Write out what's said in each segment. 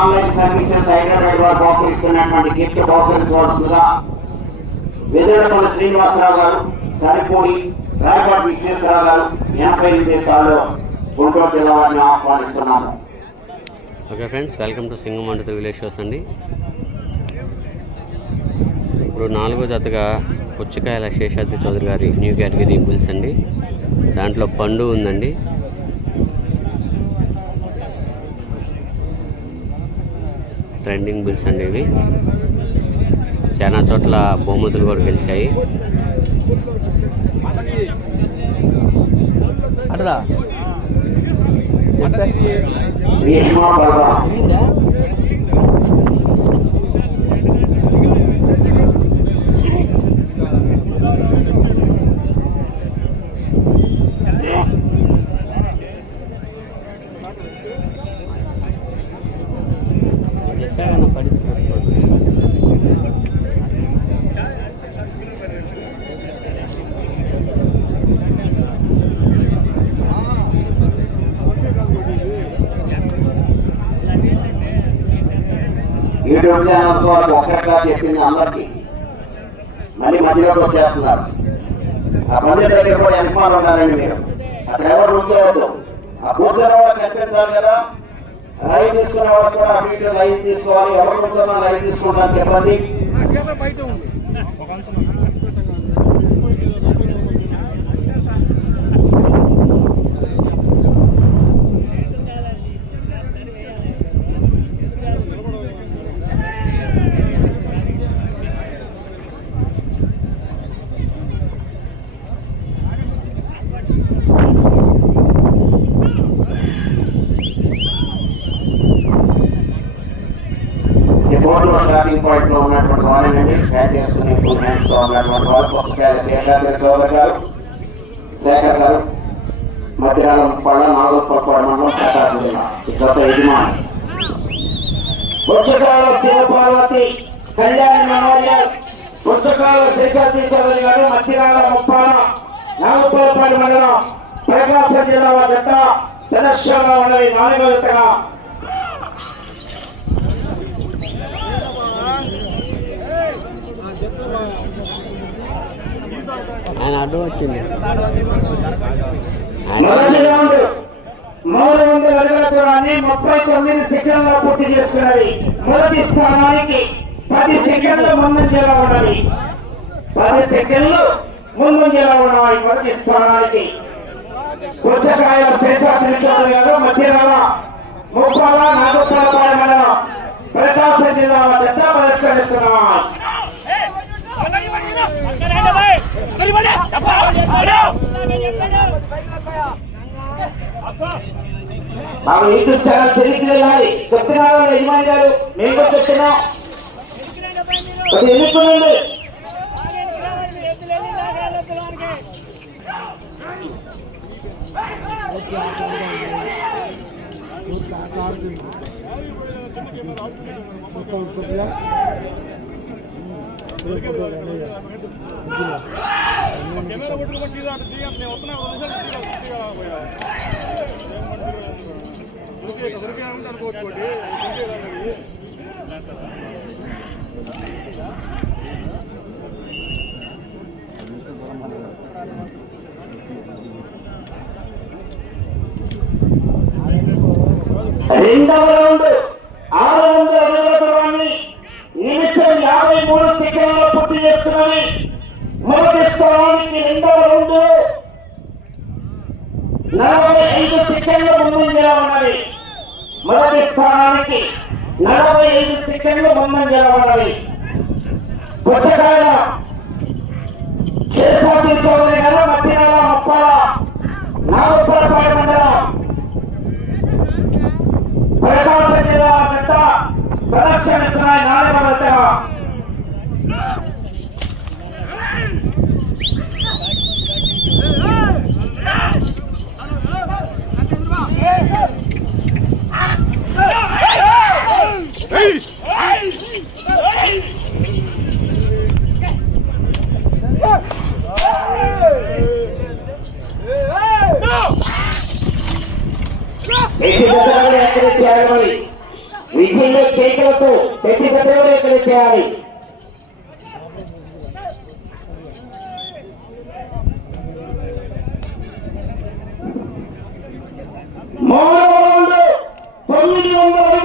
Online services Hyderabad వారు బహుకరిస్తున్నటువంటి gift బహుకరించవలసిందిగా వెదురపల్లి Srinivasarao గారు సరిపోయి రాయపాటి విశ్వేశ్వరరావు గారు ఎనభై ఎనిమిది తాలో గుంటూరు జిల్లా వారిని ఆహ్వానిస్తున్నాము. ఓకే ఫ్రెండ్స్ వెల్కమ్ టు సింగమంటు విలేజ్ షోస్ అండి. ఇప్పుడు నాలుగో జతగా పుచ్చకాయల శేషాద్రి చౌదరి గారి న్యూ కేటగిరీ బుల్స్ అండి. దాంట్లో పండు ఉందండి. ట్రెండింగ్ బుల్స్ అండి ఇవి. చాలా చోట్ల బహుమతులు కూడా గెలిచాయి. అటదా? వాళ్ళకి ఒక్కరిగా అందరికీ మళ్ళీ మధ్యలోకి వచ్చేస్తున్నారు. ఆ మందిరం దగ్గర కూడా ఎంతమంది ఉన్నారండి మీరు. అక్కడ ఎవరు ఉంచవద్దు. ఆ కూర్చున్న వాళ్ళకి కనిపించాలి కదా. లైవ్ తీసుకున్న వాళ్ళు కూడా అటు ఇటు లైవ్ తీసుకోవాలి. ఎవరు కూర్చున్నా లైవ్ తీసుకుంటారు చెప్పండి. శేఖర్ చౌదరి గారు శేఖర్ గారు మధ్యకాలం పళ్ళ నాగోపడ మండలం ప్రకాశం జిల్లా గత యజమాని పుస్తకాల శివపార్వతి కళ్యాణ్ మెమోరియల్ పుస్తకాల శేషాద్రి చౌదరి గారు మధ్యకాల ముప్పాన నాగోపాలపాడు మండలం ప్రకాశం జిల్లా వారి జత ప్రదర్శనగా ఉన్నది నాలుగో జతగా ఆయన అడ్డం వచ్చింది. మూడు వందల అడుగుల దూరాన్ని ముప్పై తొమ్మిది సెకండ్ల పూర్తి చేసుకున్నది. మొదటి స్థానానికి పది సెకండ్లు ముందంజలో ఉన్నది. పది సెకండ్లు ముందంజలో ఉన్నవి మొదటి స్థానానికి పుచ్చకాయ శేషాద్రి గారు మధ్యరాల ముప్పాల నాగపాలపాడు మండలం ప్రకాశం జిల్లా వద్ద బాబు యూట్యూబ్ ఛానల్ చరిత్ర వెళ్ళాలి. కొత్తగా యజమాని గారు మేము కూడా చెప్తున్నాం. కొద్దిగా ఎన్నుకోండి మొత్తం సభ్యులు రెండవ రౌండ్. ఆరు వందల అడుగుల దూరాన్ని నిమిషం యాభై మూడు సెకండ్లో పూర్తి చేస్తున్నది మొదటి స్థానానికి రెండవ రౌండ్ నలభై ఐదు సెకండ్ల ముందంజలా ఉన్నది. మొదటి స్థానానికి నలభై ఐదు సెకండ్ల ముందంజలా ఉన్నది. పుచ్చకాయ శేషాద్రి చౌదరి గారు మధ్యాహ్న ముప్పాల నాగపురపాడు మండలం ప్రకాశం జిల్లా జత ప్రదర్శనిస్తున్నాయి నాలుగవ ఎక్కడ చేయాలని విధుల్లో కేసులతో ప్రతి సభ్యులు ఎక్కడ చేయాలి మూడు వందలు తొమ్మిది వందల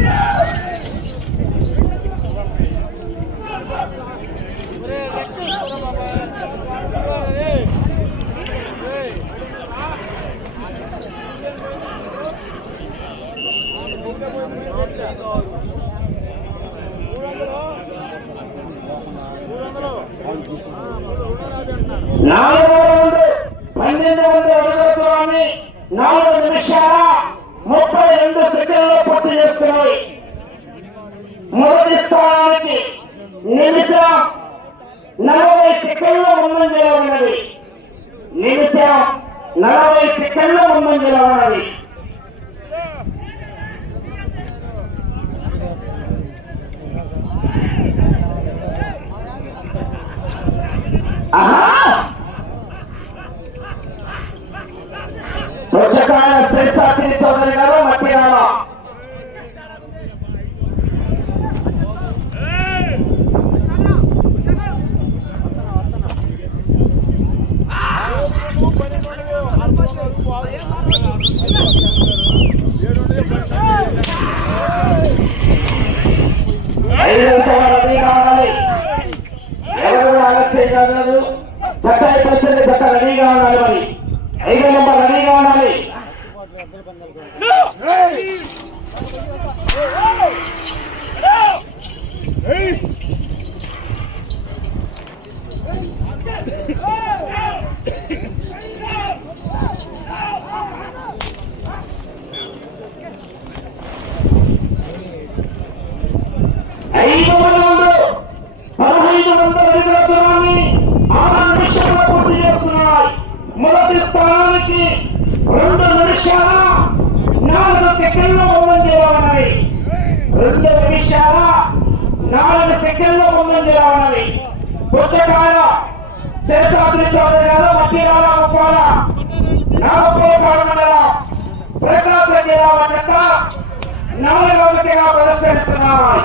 Yeah. నాలుగో రౌండ్ పన్నెండు వందల అడుగుల దూరాన్ని నాలుగు నిమిషాల ముప్పై రెండు సెకండ్లు పూర్తి చేస్తున్నాయి మొదటి స్థానానికి నిమిషం నలభై సెకండ్ల ముందంజలో ఉన్నది నిమిషం నలభై సెకండ్ల ముందంజలో ఉన్నది ఆహా పుచ్చకాయ శేషాద్రి చౌదరి గారు మట్టిరామ ఐదు నిమిషాలు రెడీ కావాలి ఎవరు కూడా ఆలస్యం కాదు జత అయిపోతుంది జత రెడీగా ఉండాలి మరి ఐదో నెంబర్ రెడీగా ఉండాలి ఐదు వందలు పదహైదు వందల అడుగుల దూరాన్ని ఆరు నిమిషాల్లో పూర్తి చేస్తున్నాయి మొదటి రెండు నిమిషాల నాలుగు సెకండ్ల ముందంజలో చేయాలన్నది రెండు నిమిషాల నాలుగు సెకండ్ల ముందంజలో చేయాలన్నది పుచ్చకాయ శేషాద్రి చౌదరి గారు మధ్యరాల ఉప్పాల నాగపూర్ మండలం ప్రకాశం జిల్లా నాలుగు నాలుగవదిగా ప్రదర్శిస్తున్నారు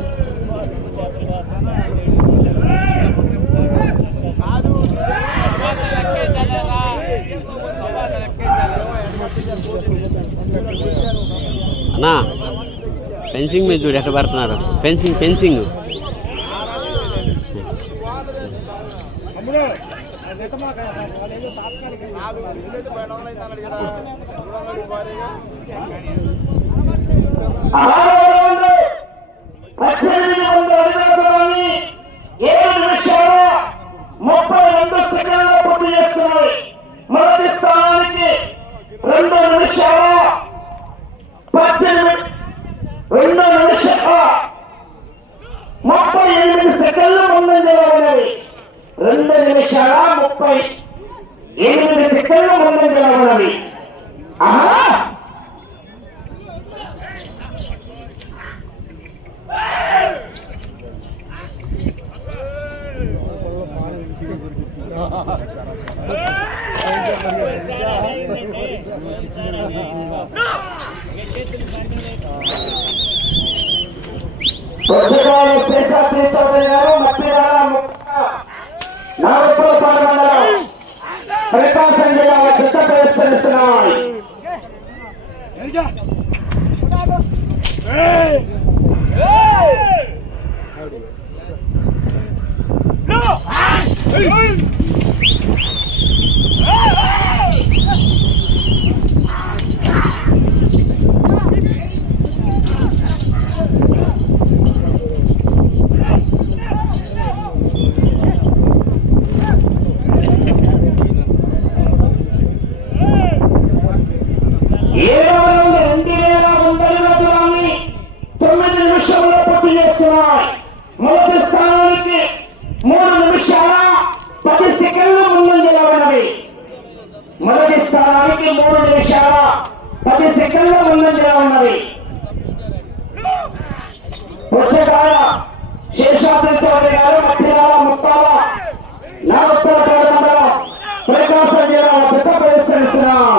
అన్నా ఫెన్సింగ్ మీద చూడు ఎక్కడ పడుతున్నారు? ఫెన్సింగ్ ఫెన్సింగ్ ఆరు పద్దెనిమిది వందల అడుగుల దూరాన్ని ఏడు నిమిషాల ముప్పై రెండు సెకండ్ల పూర్తి చేస్తున్నాయి మొదటి స్థానానికి రెండు నిమిషాల పద్దెనిమిది రెండు నిమిషాల ముప్పై ఎనిమిది సెకండ్ల ముందంజలో ఉన్నవి రెండు నిమిషాల ముప్పై ఎనిమిది సెకండ్ల ముందంజలో ఉన్నవి ఆహా పుస్తకాలు శేషాద్రి చౌదరి గారు మత్తిరాల ముక్క నాగపూరపాడు మండలం ప్రకాశం జిల్లా చిత్త ప్రదర్శనిస్తున్నాయి ఏడవ రౌండ్ రెండు వేల వందల దూరాన్ని తొమ్మిది నిమిషంలో పూర్తి చేస్తున్నాయి మొదటి స్థానానికి మూడు నిమిషాల పది సెకండ్లు ముందంజలో ఉన్నది మొదటి స్థానానికి మూడు నిమిషాల పది సెకండ్ల ముందంజలో ఉన్నది వచ్చేకాల శేషాద్రి చౌదరి గారు మధ్యాల ముప్పాల నాగపూర్ మండలం ప్రకాశం జిల్లా పెద్ద ప్రదర్శనిస్తున్నాం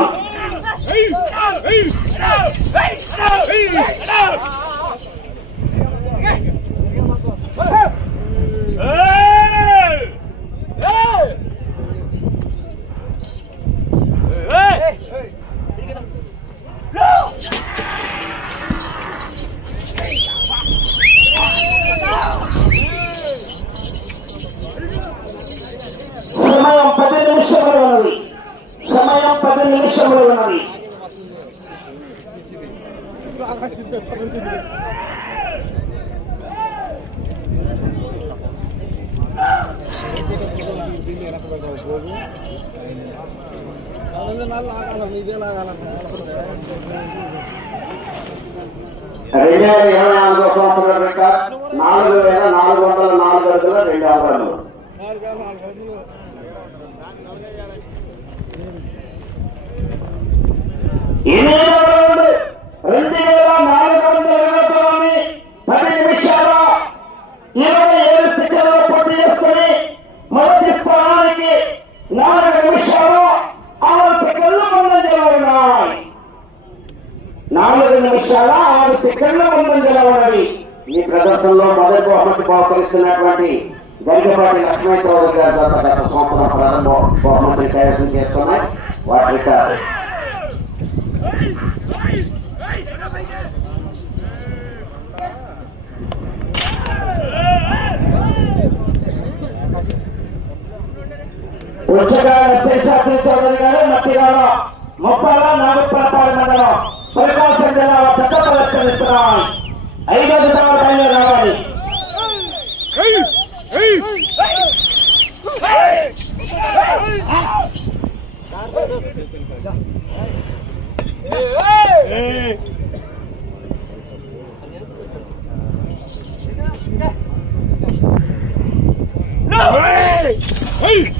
సమయం పది నిమిషములు ఉన్నది సమయం పది నిమిషములు ఉన్నది రెండు వేల ఇరవై నాలుగో సంవత్సరం రికార్డ్ నాలుగు వేల నాలుగు వందల నాలుగు అడుగుల రెండు ఆవరణలు ఎనిమిదవ రౌండ్ రెండు వేల నాలుగు వందల ఇరవై తొమ్మిది పది నిమిషాల ఇరవై ఏడు సెకండ్లు పూర్తి చేసుకుని మొదటి స్థానానికి నాలుగు నిమిషాల ఆరు సెకండ్లు ముందంజలో ఉన్నాయి నాలుగు నిమిషాల ఆరు సెకండ్ల ముందంజలో ఉన్నవి ఈ ప్రదర్శనలో మొదటి బహుమతి బహుకరిస్తున్నటువంటి గరికపాటి లక్ష్మీ చౌదరి గారి జత గత సంవత్సరం ప్రథమ బహుమతిని కైవసం చేస్తున్నాయి. వాటి రికార్డు శేషాద్రి చౌదరి గారు మట్టిగాల ముప్పాల నాగప్రపాడు మండలం ప్రకాశం జిల్లా పెద్ద ప్రదర్శనిస్తున్నాయి ఐదో విధాలు బయలు రావాలి Hey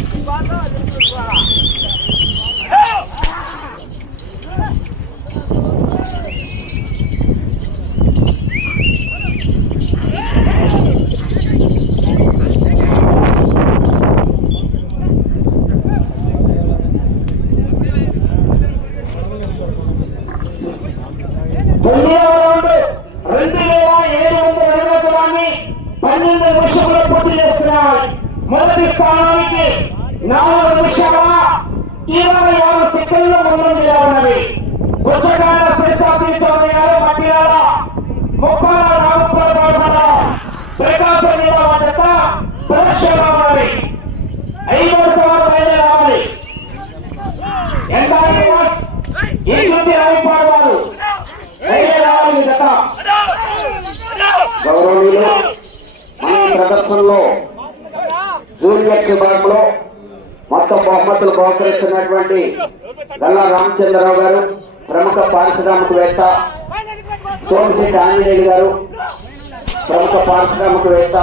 రౌండ్ రెండు వేల ఏడు వందల ఇరవై దూరాన్ని పన్నెండు నిమిషంలో పూర్తి చేస్తున్నాయి మొదటి స్థానానికి నాలుగు నిమిషాల ఇరవై ఆరు సెకండ్ల ముందంజలో ఉన్నది పుస్తకాల శ్రీశాంతి చౌదరి గారు మట్టియాల ముప్పాల నాగపుర ప్రకాశం జిల్లా జత ప్రదర్శన రావాలి ఐదవ సవాలు బయలు రావాలి ఎంత ఈ నుండి రాయిపాడు వారు. రావాలి ఈ గౌరవనీయులు మన ప్రదర్శనలో జూనియర్ విభాగంలో మొత్తం బహుమతులు బహుకరిస్తున్నటువంటి గల్లా రామచంద్రరావు గారు ప్రముఖ పారిశ్రామికవేత్త సోమశెట్టి ఆంజనేయులు గారు ప్రముఖ పారిశ్రామికవేత్త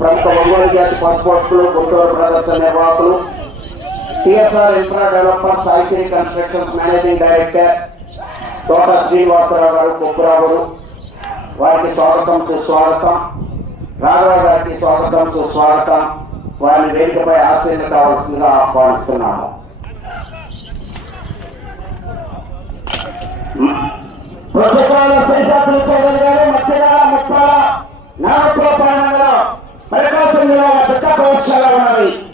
ప్రముఖ ఒంగోలు జాతి పాస్పోర్ట్లు గుంటూరు ప్రదర్శన నిర్వాహకులు T S R infra developer Sahithya construction managing director Thota Srinivasa Rao గారు కుక్కురావుడు వారికి స్వాగతం సుస్వాగతం. రాఘవ గారికి స్వాగతం సుస్వాగతం. వారిని వేదికపై ఆశీర్వ కావాల్సిందిగా ఆహ్వానిస్తున్నాము. ప్రభుత్వాల సరిశాస్త్రులు చౌదరి గారు మధ్యగల ముప్పాల ప్రకాశం జిల్లా దుఃఖ పరీక్షలు ఉన్నవి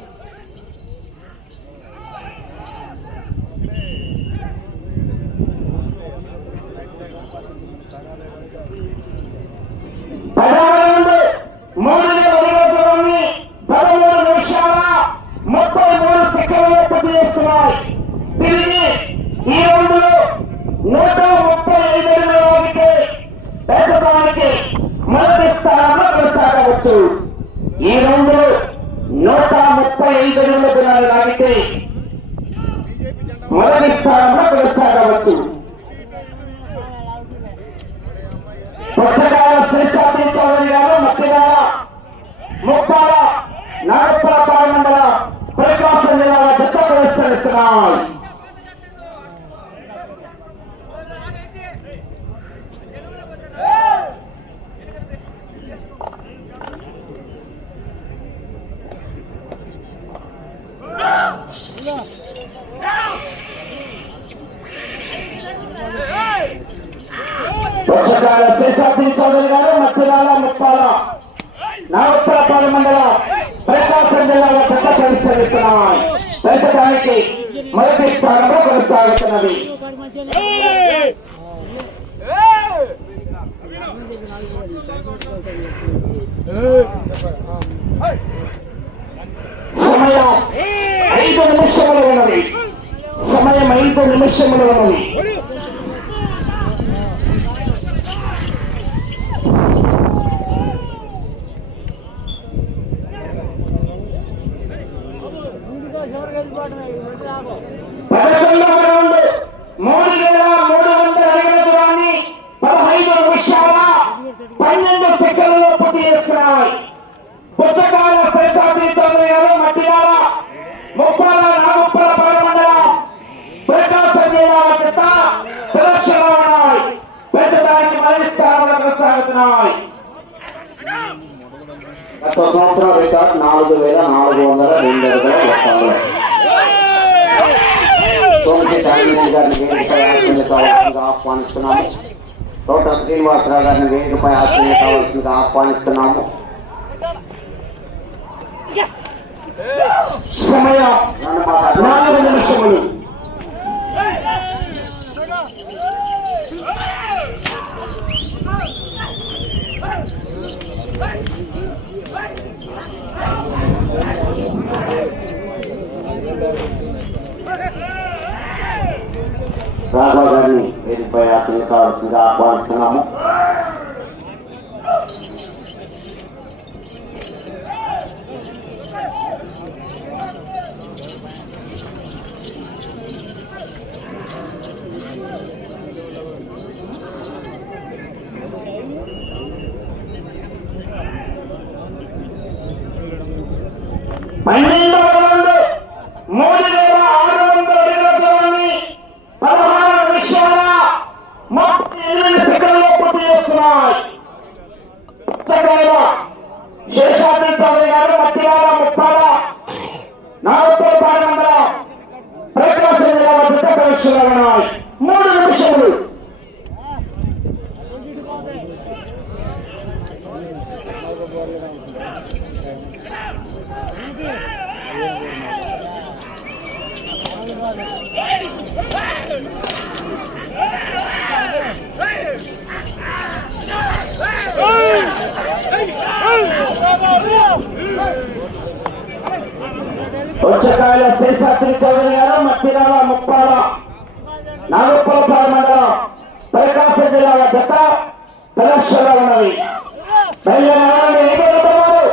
మూడు నెలల దూరాన్ని పదమూడు నిమిషాల ముప్పై మూడు సెకండ్లు పూర్తి చేస్తున్నాయి. తిరిగి ఈ రెండు నూట ముప్పై ఐదు రెండు నూట లాగితే మొదటి స్థానంలో కొనసాగవచ్చు. ముప్పాల నాగపుర మండల ప్రకాశం జిల్లాల జత ప్రదర్శనిస్తున్నాయి. పుస్తకాల చౌదరి గారు ముప్పాల నాగపుర మండల ప్రకాశం జిల్లాలో పెద్ద ప్రదర్శనిస్తున్నాయి ప్రస్తుతానికి మొదటి స్థానంలో కొనసాగుతున్నది. సమయం ఐదు నిమిషములు ఉన్నది. సమయం ఐదు నిమిషములు ఉన్నది. పదకొండవ రౌండ్ మూడు వేల మూడు వందల అడుగుల దూరాన్ని పదహైదు నిమిషాల పన్నెండు సెకండ్లలో పూర్తి చేసుకున్నాయి పుస్తకాల ప్రసాది చౌదరి గారు మట్టియాల ముప్పాల నాగుప్పల పాలమండలం ప్రకాశం జిల్లా చెత్త సురక్షణ ఉన్నాయి పెద్దదానికి మరి స్థానంలో కొనసాగుతున్నాయి గత సంవత్సరం రికార్డు నాలుగు వేల నాలుగు వందల రెండు అడుగుల మొత్తంలో సోమకి సాయినాథ్ గారిని వేదికపై ఆశ్రయ కావాల్సిందిగా ఆహ్వానిస్తున్నాము. తోట శ్రీనివాసరావు గారిని వేదికపై ఆశ్రయ కావాల్సిందిగా ఆహ్వానిస్తున్నాము సమయం నాలుగు నిమిషములు రాఘవ గారిని వేదికపై ఆశ్రయ ఆహ్వానిస్తున్నాము పన్నెండవ రౌండ్ మూడు వేల ఆరు వందల అడుగుల దూరాన్ని పదహారు నిమిషాల ముప్పై ఎనిమిది సెకండ్లో పూర్తి చేస్తున్నాయి పుస్తకాల శేషాద్రి చౌదరి గారు మధ్యాల ముప్పాల నాగపూర్ మండలం ప్రకాశం జిల్లా వద్ద పరీక్షలు ఉన్నాయి మూడు నిమిషములు వచ్చకాయల శేషాద్రి చౌదరి గారు మధ్యాల ముప్పాల నాగపూర్ మండలం ప్రకాశం జిల్లాల జత ప్రదర్శనలో ఉన్నవి బయలుదేరాలని ఎదుగుతున్నారు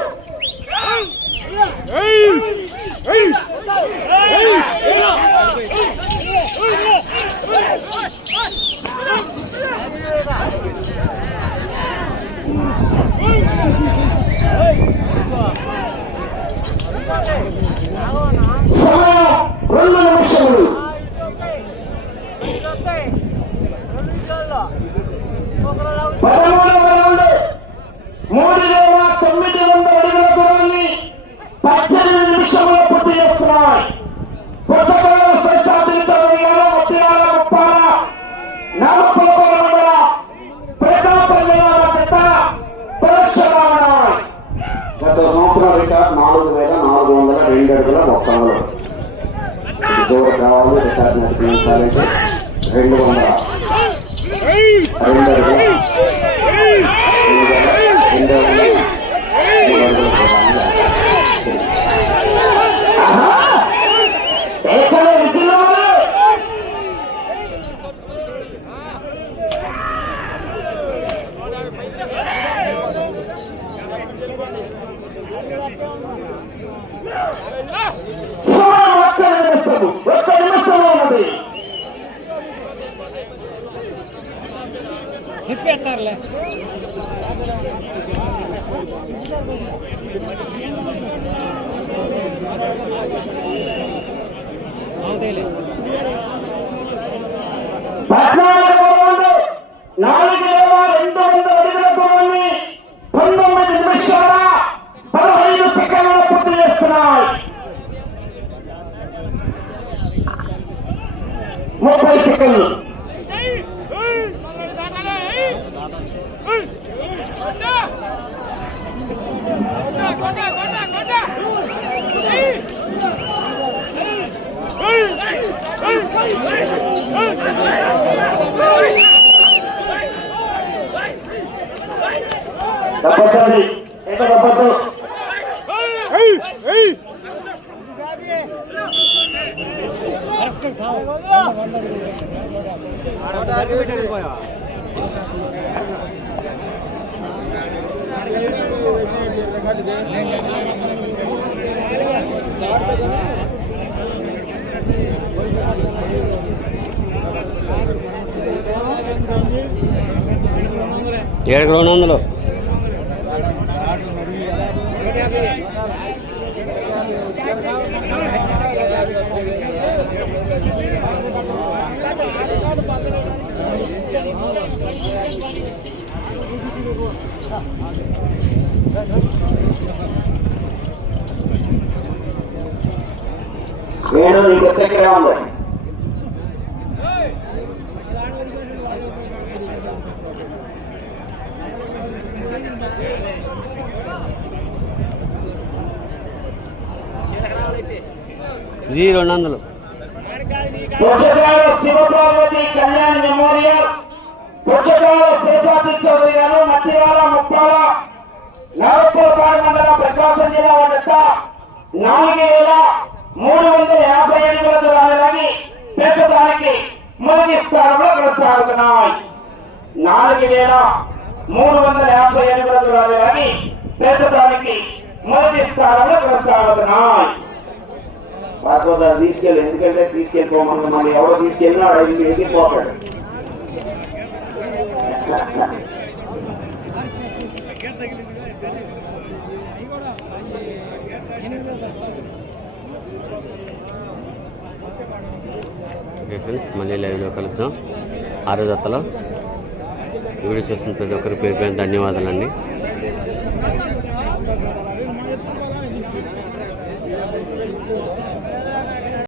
సమయం రెండు నిమిషములు పదమూడవ రౌండ్ మూడు వేల తొమ్మిది వందల అడుగుల దూరాన్ని పద్దెనిమిది నిమిషంలో పూర్తి చేస్తున్నాయి పుస్తకాల ప్రసాద్ ముప్పాల. మండల చెత్త ఉన్నాయి గత రికార్డు నాలుగు వేల నాలుగు వందల రెండు అడుగుల మొత్తంలో. దూర రికార్డు నడిపించాలంటే రెండు వందల. రెండు అడుగుల. రెండు వందల. లేదు ఒక్క నిమిషం ఉన్నది తిప్పేస్తారులే నాలుగు ముప్పై సెకండ్లు. తప్పదండి ఇంకా తప్పదు? ఏడు రెండు వందలు నీకు ఎక్కడికే ఉంది జీ రెండు వందలు పుచ్చకాల శివపార్వతి కళ్యాణ్ మెమోరియల్ పుచ్చకాల శేషాద్రి చౌదరి గారు మధ్యవాల ముప్పాల నవపూర్పాడు మండలం ప్రకాశం జిల్లా వద్ద నాలుగు వేల మూడు వందల యాభై ఎనిమిది దూరాలని పెంచడానికి మొదటి స్థానంలో కొనసాగుతున్నాయి నాలుగు వేల మూడు వందల యాభై ఎనిమిది దూరాలని పెంచడానికి మొదటి స్థానంలో కొనసాగుతున్నాయి. పార్కోదా తీసుకెళ్ళి ఎందుకంటే తీసుకెళ్ళిపోమని మరి ఎవడో తీసుకెళ్ళినా వాడు ఎగిరిపోతాడు ఓకే ఫ్రెండ్స్ మళ్ళీ లైవ్లో కలుద్దాం. ఆరో జతలో వీడియో చూస్తున్న ప్రతి ఒక్కరి పేరు పైన ధన్యవాదాలండి.